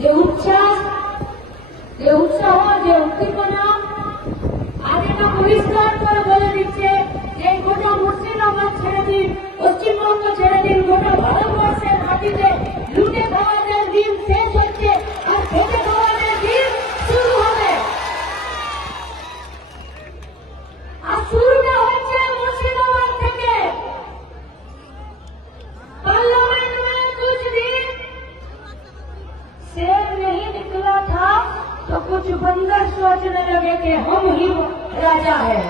যে উচ্ছ্বাস, যে উৎসাহ, যে উদ্দীপনা আজ এটা পরিষ্কার করে বলে দিচ্ছে যে গোটা মুর্শিদাবাদ ছেড়ে দিন, পশ্চিমবঙ্গ ছেড়ে দিন, গোটা ভারতবর্ষের মাটিতে লুটে খাওয়াদের দিন শেষ হচ্ছে আর খেটে খাওয়াদের দিন শুরু হবে। আর শুরুটা হচ্ছে মুর্শিদাবাদ থেকে। पार्लियामेंट में कुछ दिन शेर नहीं निकला था तो कुछ बंदर सोचने लगे कि हम ही राजा है।